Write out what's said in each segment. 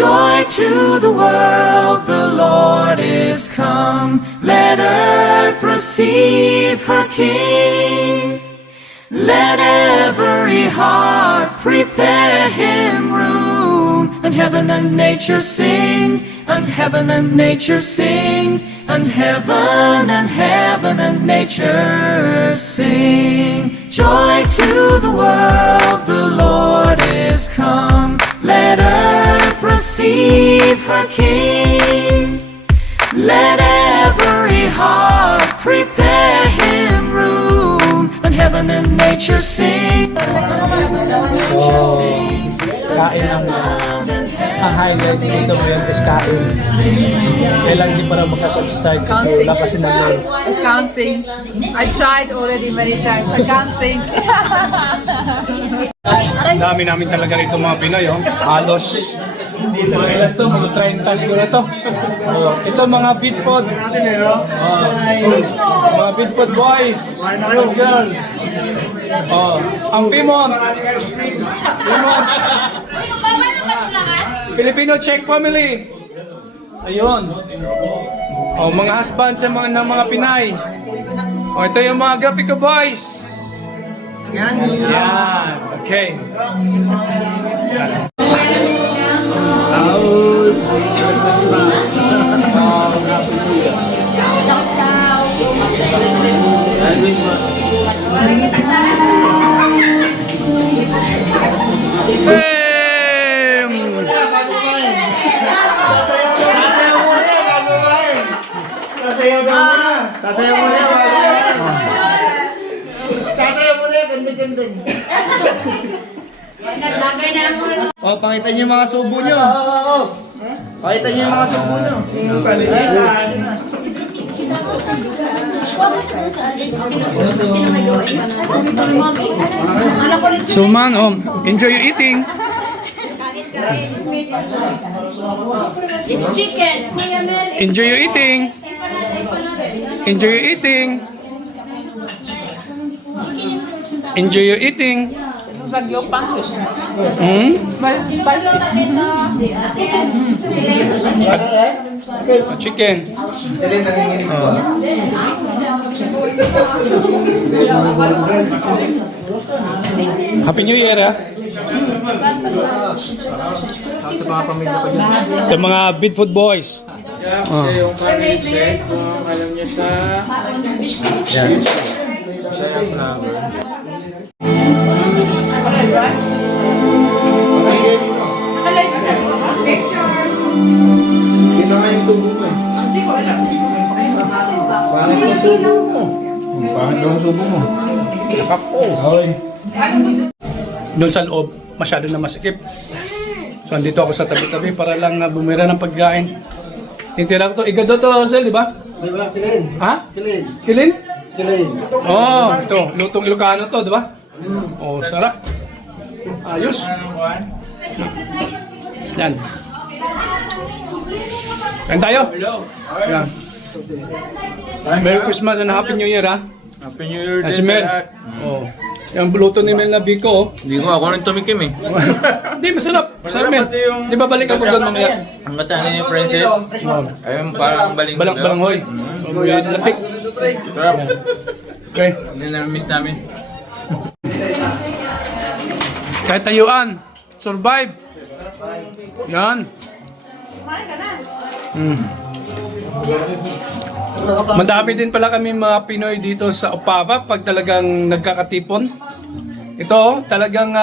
Joy to the world, the Lord is come. Let earth receive her King. Let every heart prepare him room. And heaven and nature sing, and heaven and nature sing, and heaven and nature sing. Joy to the world, the Lord is come. Let earth receive her King. Let every heart prepare him room. And heaven and nature sing. And heaven and nature sing. Kain ang highlights dito ngayon is kain. Kailan di pa rin makapag-start kasi wala kasi naman. I can't sing. I tried already many times. I can't sing. Dami namin talaga rito mga Pinoy. Oh. Halos dito ilan to, mga 30 siguro to. Oh, ito mga Bidford. Mga Bidford boys, Bidford girls. Oh, ang Pimont. Filipino Czech family. Ayun. Oh, mga husbands ng mga Pinay. Oh, ito yung mga Graphico boys. Yan. Okay. Sasayaw muna yan, bago yan. Sasayaw muna yan, ganda-ganda. Nagbagar na ako. O, pakita niyo yung mga subo niyo. Pakita niyo yung mga subo niyo. Yung palitan. So man, enjoy your eating. It's chicken. Kuya Mel. Enjoy your eating. Enjoy your eating. Enjoy your eating. It's like your pancake. But it's spicy. Chicken. Happy New Year, ha? Ito mga Bidford boys. Siya yung curry check kung alam niyo siya. Yan. Siya yung flour. Ginawa yung subo mo eh. Pangit yung subo mo. Pangit yung subo mo. Nakapos. Doon sa loob, masyado na masikip. So, andito ako sa tabi-tabi para lang bumira ng pagkain. Tintira ko to. Igado to, Hazel, di ba? Di ba? Kilin. Ha? Kilin. Kilin? Kilin. Oh, ito. Lutong Ilocano to, di ba? Oh, sarap. Ayos. Yan. Kain tayo. Yan. Merry Christmas and Happy New Year, ha? Happy New Year Yan din si sa Mel. lahat. Oh. Yung luto ni Mel na biko, oh. Hindi ko ako nang tumikim eh. Hindi, masarap. Masarap, Mel. pati yung- Di ba balik ako doon mamaya? Ang matangin yung princess. Ayun, parang baling. Balanghoy. Latik. Sarap. Okay. Hindi na-miss namin. Kahit tayuan. Survive. Yan. Madami din pala kami mga Pinoy dito sa Opava pag talagang nagkakatipon. Ito, talagang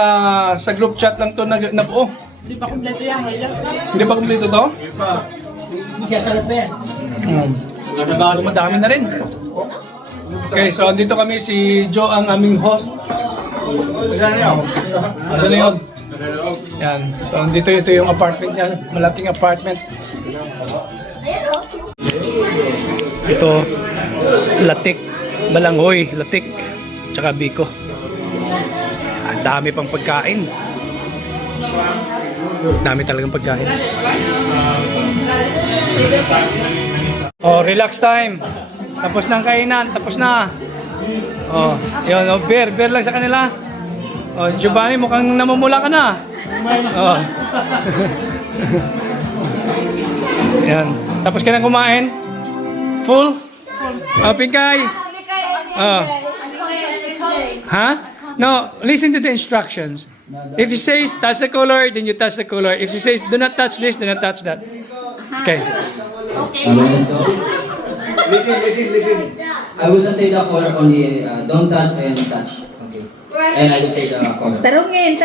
sa group chat lang to nabuo. Hindi pa kompleto yan. Hindi pa kumpleto to? Hindi siya sarap yan. So, madami na rin. Okay, so andito kami si Joe ang aming host. Asan na yun? Yan. So andito ito yung apartment niya. Malaking apartment. Ito, latik, balanghoy, latik, tsaka biko. Ang dami pang pagkain. Dami talagang pagkain. Oh, relax time. Tapos na ang kainan, tapos na. Oh, yun, oh, beer lang sa kanila. Oh, Giovanni, mukhang namumula ka na. Oh. Yan. Tapos ka na kumain? Full? Pinkay? Huh? No, listen to the instructions. If he says touch the color, then you touch the color. If he says do not touch this, do not touch that. Okay. Listen. I will not say the color only. Don't touch and touch. Okay. And I will say the color. Tarungin.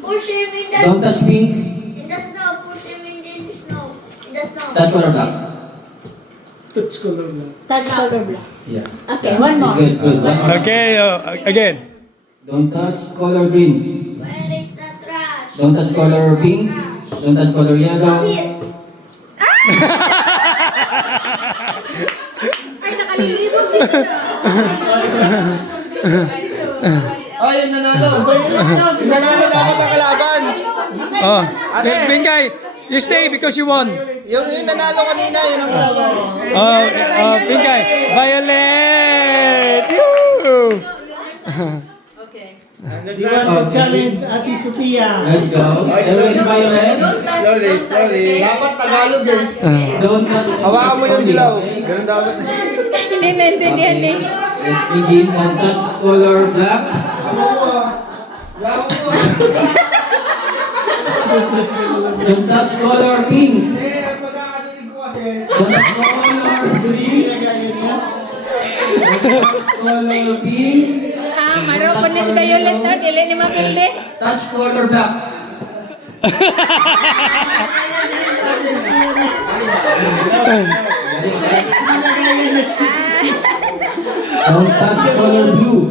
Push him in the Don't touch pink. in the snow. Push him in the snow. In the snow. Touch color black. Touch color black. Yeah. Okay, one more. It's good. One more. Okay, again. Don't touch color green. Where is the trash? Don't touch color pink. Don't touch color yellow. Here. Ay, nakalilibog dito. Ay, yung nanalo. Yung nanalo dapat ang kalaban. Oh, Pinkay, you stay because you won. Yung nanalo kanina, yun ang kalaban. Pinkay, Violet! Yoo! Challenge Ate Sophia. Let's go. Everybody Violet. Slowly. Dapat Tagalog eh. Don't touch. Hawakan mo yung dilaw. Ganun dapat. Hindi naintindihan eh. Let's begin. Don't touch color black. Don't touch color pink. Pagkakatinig ko kasi. Don't touch color green. Don't touch color pink. Marupon ni si Violet to. Dili ni mapili. Touch color black. Don't touch color blue.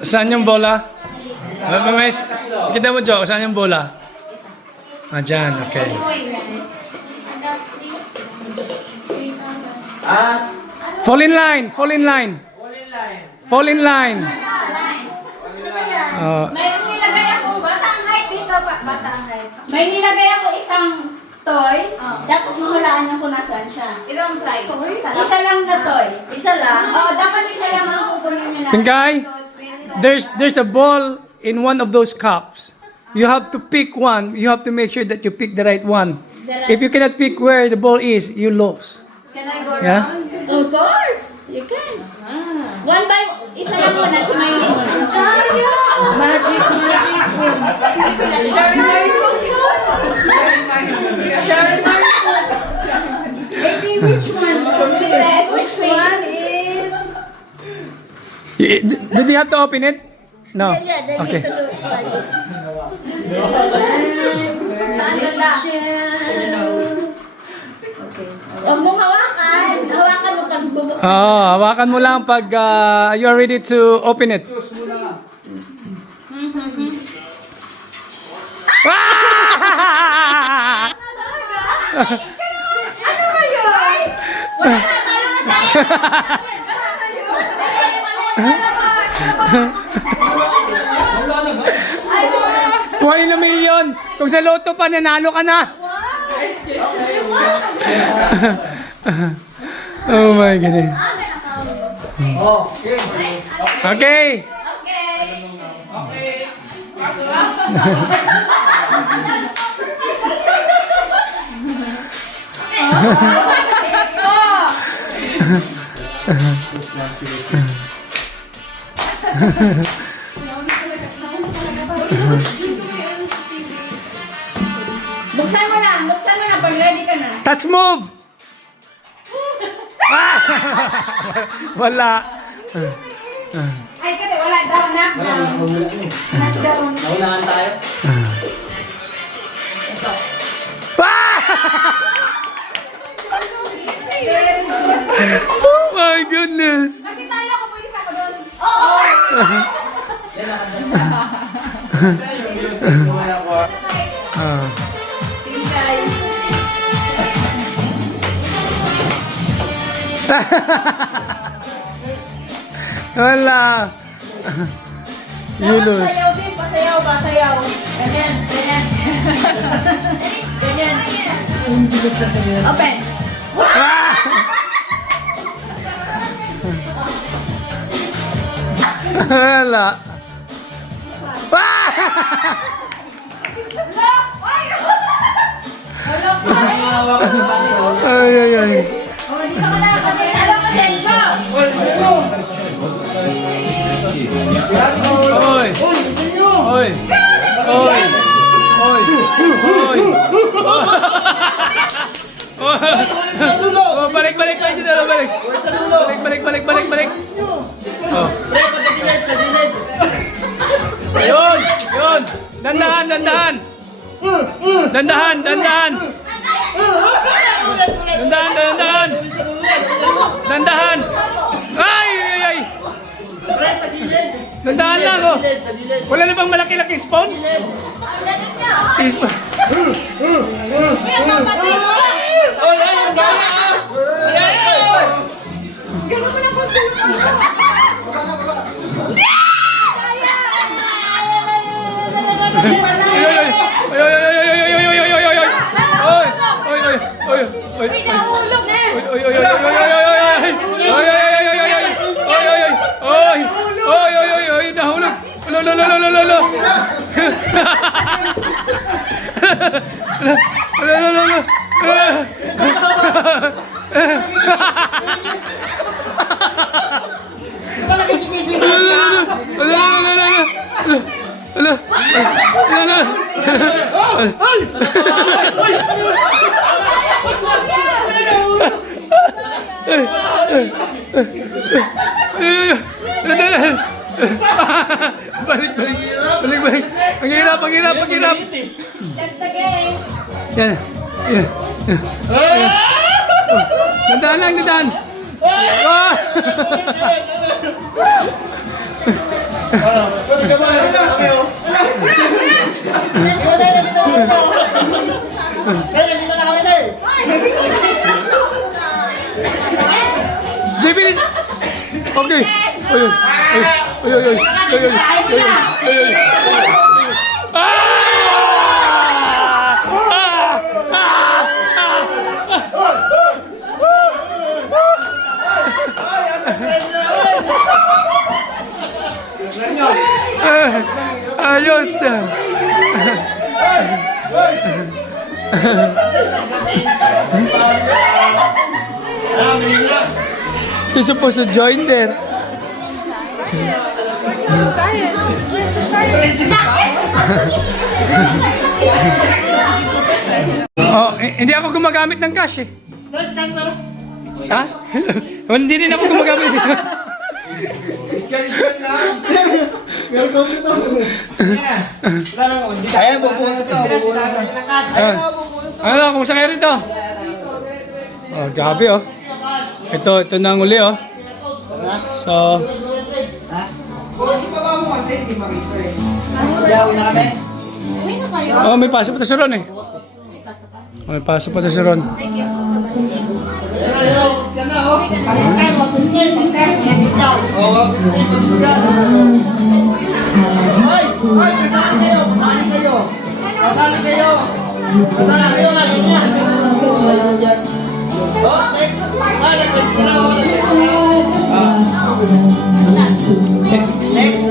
Saan yung bola? Kita mo, Joe, saan yung bola? Dyan, okay. Fall in line. May nilagay ako, Batang height dito pa. Batang height. may nilagay ako isang toy. Dapat mahulaan niyo kung nasaan siya. Ilang try? Isa lang na toy. Isa lang? Oo, dapat isa lang ang kukunin niyo na. Pinkay, there's a ball in one of those cups. You have to pick one. You have to make sure that you pick the right one. If you cannot pick where the ball is, you lose. Can I go Yeah? around? Of course. You can. One by isa lang muna si Maylin. Magic. Let's see which one's considered. Which one is... Did you have to open it? No. Yeah, then Okay. you have to do it like this. Saan ganda? Huwag mong hawakan. Hawakan mo pag bubuksan. Hawakan mo lang pag you are ready to open it. Ano ba yun? Wala na, talo na tayo. 1 million! Kung sa loto pa, nanalo ka na! Oh my goodness. Okay. Buksan mo na pag ready ka na. Touch move! Wala. Ay, kasi wala daw knockdown. Knockdown. Naunahan tayo. Oh my goodness. Kasi talo ako, pwede pa ako doon. Wala. You lose. Pasayaw din, pasayaw, pasayaw. Ganyan, ganyan. Ganyan. Open. Wala. Ay, ay, ay. Oh, dito ka na kasi alam mo, Senso. Oy! Oy! Oy! Oy! Oy! Oh, balik, balik, balik sa dulo, balik. Balik, balik, balik, balik. Oh. Pre, pagkagilid, sa gilid. Yun! Yun! Dandahan, dandahan! Dandahan, dandahan! Dandahan, dandahan! Dandahan! Ay, ay, ay! Pre, sa gilid. Dandahan lang, oh! Sa gilid. Wala na bang malaki-laki spawn? Gilid. Spawn. Oy, ay, ang gana! Gano'n mo na po. Balik, balik. Balik, balik. Ang hirap, ang hirap, ang hirap. That's the game. Yan. Yan. Dandahan lang, dandahan. Ah! Pwede ka ba? Kami, oh. Pre, nandito na kami na eh. JB! Okay. Oy, oy, oy, oy, oy, oy, oy, oy, oy, oy. Ayos! You're supposed to join there. Oh, hindi ako gumagamit ng cash eh. Ha? Hindi rin ako gumagamit. Ayan, bubuhat to. Ano, kumusta kayo rito? Oh, grabe oh. Ito na ang uli oh. So, oh, may pasok pa si Ron eh. Oh, may pasok pa si Ron. Ay, kasali kayo, kasali kayo. Kasali kayo. Kasali kayo, malinyan. Oh, next. Ah,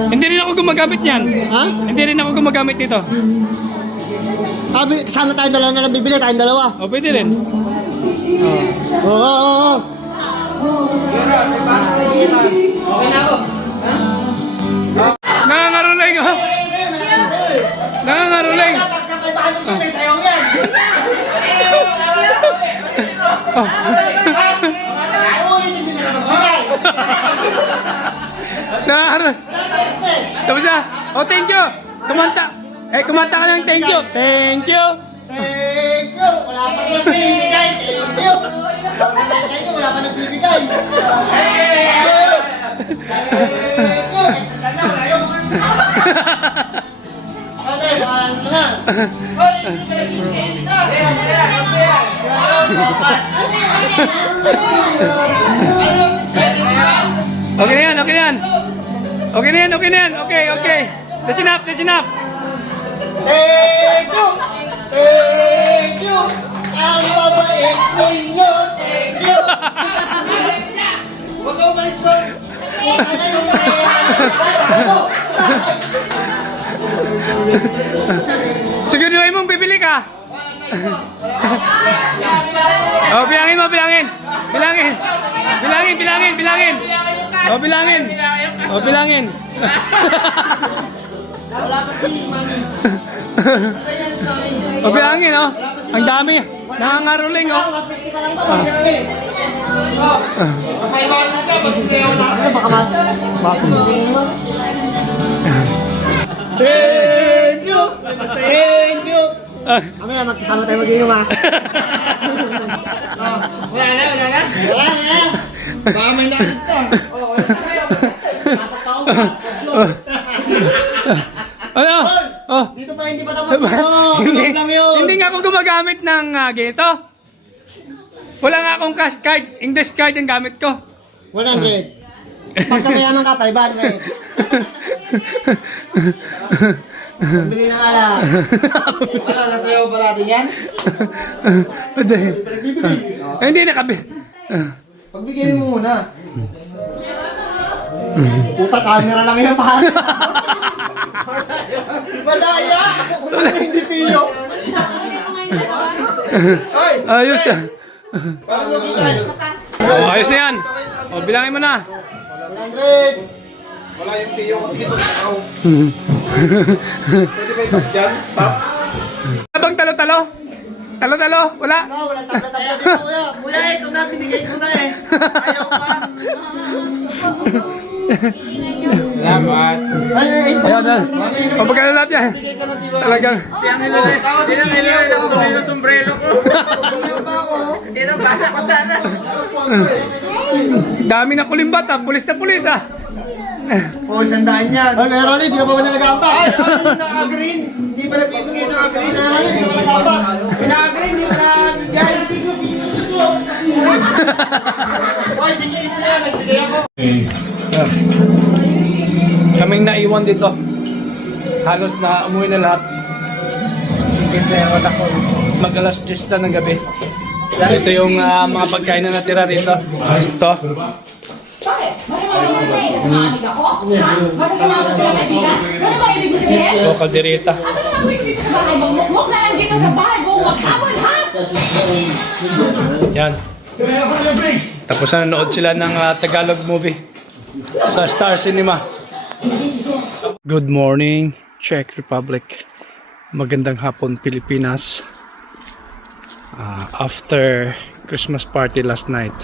Hindi rin ako gumagamit niyan. Ha? Hindi rin ako gumagamit nito. Kasama tayong dalawa na lang bibili, tayong dalawa. Oh, pwede rin. Oo. Nangangaruling oh. Nangangaruling. Tapos na. Oh, thank you. Kumanta. Kumanta ka ng thank you. Thank you. Thank you. Wala pa nagbibigay. Thank you. Wala pa nagbibigay. Okay, paano na? Hoy, hindi ka nagbibigay isa. Okay na yan, okay na yan. Okay na yan, okay na yan. Okay, okay. That's enough, that's enough. Thank you! Thank you! Ang mabait ninyo! Thank you! Huwag ka umalis doon! Siguraduhin mong bibili ka. Oh, bilangin mo, bilangin. Bilangin. Bilangin, bilangin, bilangin. Oh, bilangin. Oh, bilangin. Wala pa si Mami. Oh, bilangin, oh. Ang dami. Nangangaroling, oh. Pakailangan ka, pag hindi ako Thank you! Thank you! Mamaya magkasama tayo mag-inom ha. Wala na, wala na. Wala na. Baka may nakita. Ano? Oh. Dito pa hindi pa tapos ito. Tulog lang yun. Hindi nga ako gumagamit ng ganito. Wala nga akong cash card. English card ang gamit ko. 100. Pagka mayaman ka, 500. Bili na nga lang. Wala, nasayaw pa natin yan? Pwede. Hindi nakabi. Pagbigay mo muna. Puta, camera lang yan pa. Madaya! Hindi piyo. Ay! Ayos yan. Parang lugikay. Oh, ayos na yan. Oh, bilangin mo na. 100! Wala yung piyo ko dito. Pwede ba ito dyan? Tap? Abang talo-talo? Talo-talo? Wala? No, wala tabla-tabla dito kuya. Kuya, ito na, binigay ko na eh. Ayaw pa. Salamat. Ay, Ayan, ayan. Pagkano lahat yan? bigay ka ng diba? Talagang. Siyang nilagay ng tuloy yung sombrero ko. Ayaw pa ako. Bala ko sana. Dami na kulimbat ah. Pulis na pulis ah. Oo, sandaan yan. Ay, meron ulit, di ka pa ba nagagamba? Ay, ano yung naka-green? Hindi pa nagbibigay naka-green. Meron ulit, di ka pa nagagamba. Naka-green, di pa nabigay. Ay, sige, ito na, nagbigay ako. Kaming naiwan dito. Halos na umuwi na lahat. Sige na yung watak ko. Mag alas 10 na ng gabi. Ito yung mga pagkain na natira rito. Ito. Ito, kaldereta. Yan. Tapos na nanood sila ng Tagalog movie sa Star Cinema. Good morning, Czech Republic. Magandang hapon, Pilipinas. After Christmas party last night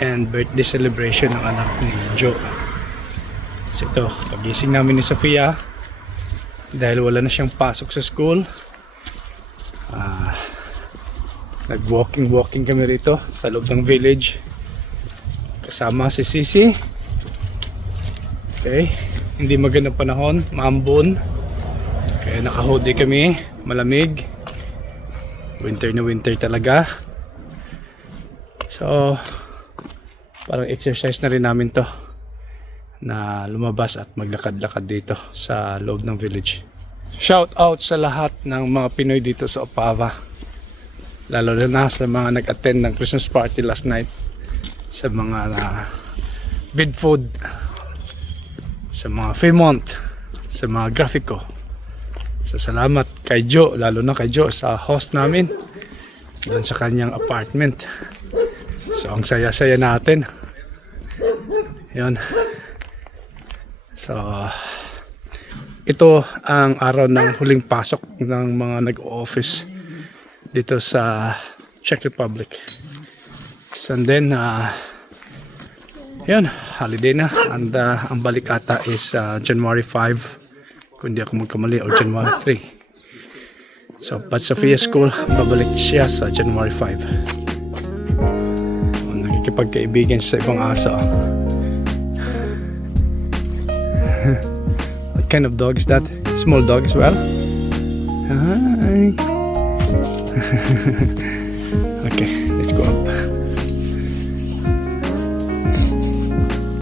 and birthday celebration ng anak ni Joe. So ito, pagising namin ni Sofia dahil wala na siyang pasok sa school. Nag-walking kami rito sa loob ng village kasama si Sisi. Okay, hindi magandang panahon, maambon, kaya naka-hoodie kami, malamig, winter na winter talaga. So parang exercise na rin namin to na lumabas at maglakad-lakad dito sa loob ng village. Shout out sa lahat ng mga Pinoy dito sa Opava, lalo na sa mga nag-attend ng Christmas party last night, sa mga Bidfood, sa mga Fremont, sa mga Graphico. So salamat kay Joe, lalo na kay Joe sa host namin doon sa kanyang apartment. So ang saya-saya natin. Yun. So ito ang araw ng huling pasok ng mga nag-office dito sa Czech Republic. So and then yun, holiday na, and ang balik ata is January 5 kung di ako magkamali, or January 3. So Pat Sofia School, babalik siya sa January 5. Nakikipagkaibigan sa ibang aso. What kind of dog is that? Small dog as well? Hi.